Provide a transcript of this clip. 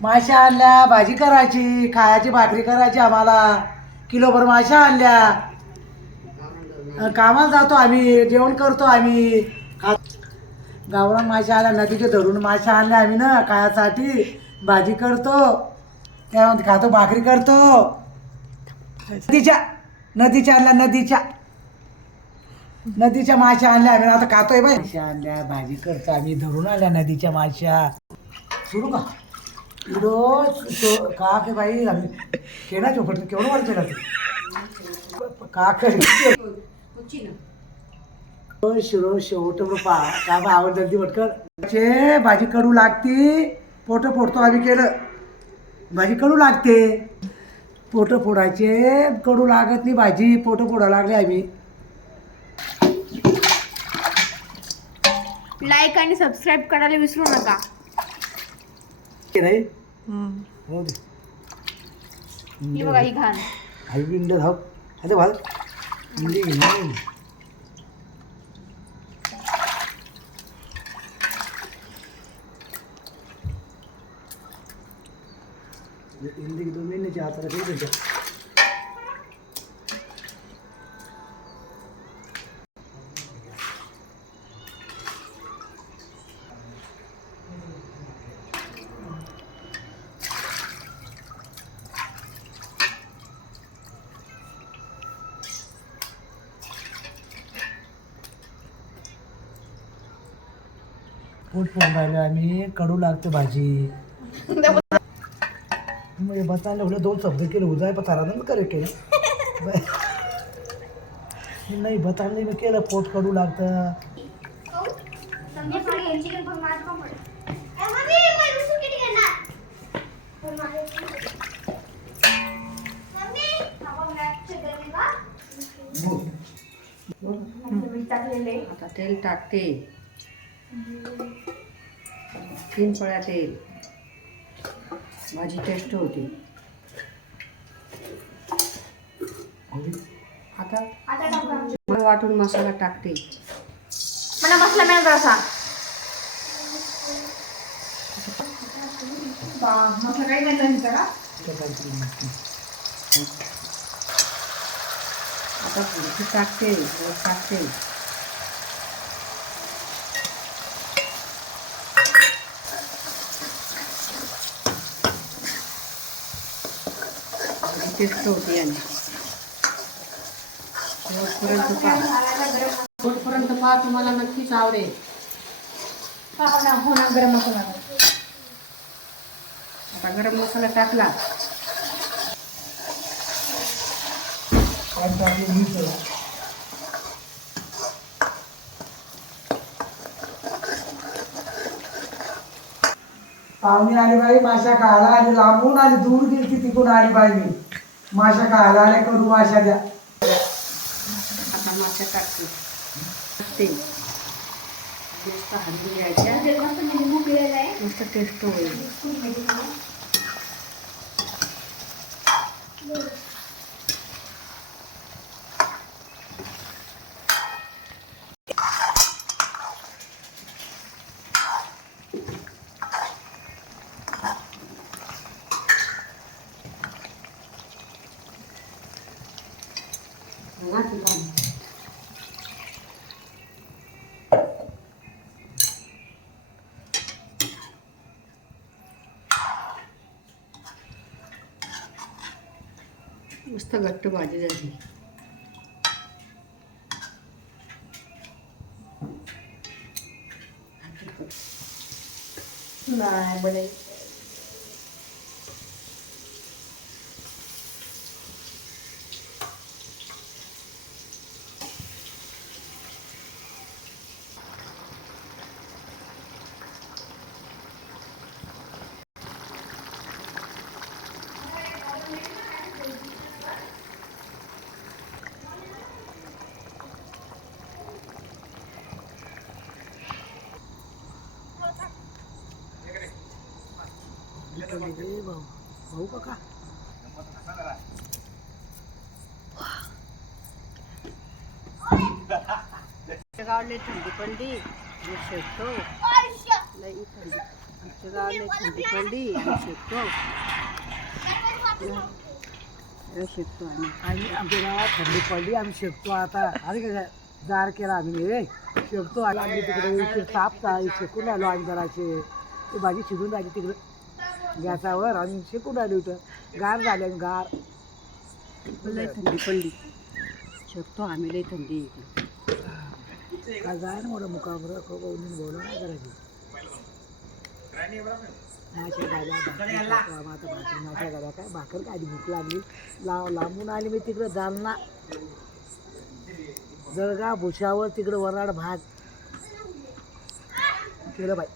माश्या आणल्या, भाजी करायची, खायची, भाकरी करायची आम्हाला. किलोभर माश्या आणल्या. कामाला जातो आम्ही, जेवण करतो आम्ही. गावरान माश्या आल्या, नदीचे धरून माश्या आणल्या आम्ही ना खायासाठी. भाजी करतो, त्यामध्ये खातो, भाकरी करतो. नदीच्या आणल्या, नदीच्या माश्या आणल्या आम्ही, आता खातोय बाई. माश्या आणल्या, भाजी करतो आम्ही, धरून आल्या नदीच्या माश्या. सुरू का का के बाई आम्ही केडा चोपट केवढं वाढ केला का शिरो शेवट पा का बा आवड जल्दी पटकर भाजी कडू लागती. पोट फोडतो आम्ही केलं, भाजी कडू लागते. पोट फोडायचे, कडू लागत नाही भाजी, पोट फोडायला लागले आम्ही. लाईक आणि सबस्क्राईब करायला विसरू नका. नाही ही बघा ही घाण. इंड धाव आता भाल इंडी नाही. इंडी 2 महिन्याची हाताला काही देतात. पोट फोडून राहिलो आम्ही, कडू लागते भाजी. बतायला एवढे 2 शब्द केले उजाय पतारा नाही करे केलं नाही बतायला नाही मी केलं. पोट कडू लागतं. आता तेल टाकते, 3 पळ्या तेल, भाजी टेस्ट होती. आता मला वाटून मसाला टाकते. मला मसाला मिळाला असा मसाला काही नाही का. आता थोडीशी टाकते, टाकते. टेस्ट होती आणि शेवटपर्यंत पहा, तुम्हाला नक्कीच आवडेल. हो ना गरम मसाला. आता गरम मसाला टाकला. पाहुणे आली बाई माश्या खायला आली, लांबून आली, दूर गेली तिकडून आली बाई. मी माश्या खायला आल्या, कडू माश्या द्या. आता माश्या टाकते, मस्त हलवून घ्यायच्या, मस्त टेस्ट होईल. मस्त घट्ट भाजी झाली. नाही बरे भाऊ काका गावले थंडी पडली, शेकतो लई थंडी. आमच्या गावाला थंडी पडली आम्ही शेकतो शेकतो आम्ही. आणि आमच्या गावात थंडी पडली आम्ही शेकतो आता. अरे काय जार केला आम्ही हे शेकतो. आणि आम्ही तिकडे ताप शेकून आलो आम्ही जराशे. ती भाजी शिजून राहिली तिकडं गॅसावर आणि शेकून राहिली होतं. गार झाले आणि गार. लय थंडी पडली शेकतो आम्ही. लय थंडी काय जाय ना मोठं मुकाबरं बोलून नाही करायची. माशा गाड्या आता भाकर माशा गाड्या काय भाकर काय भूक लागली. लांबून आली मी तिकडं जालना जळगाव भुशावर तिकडं वराड भात केलं बाई.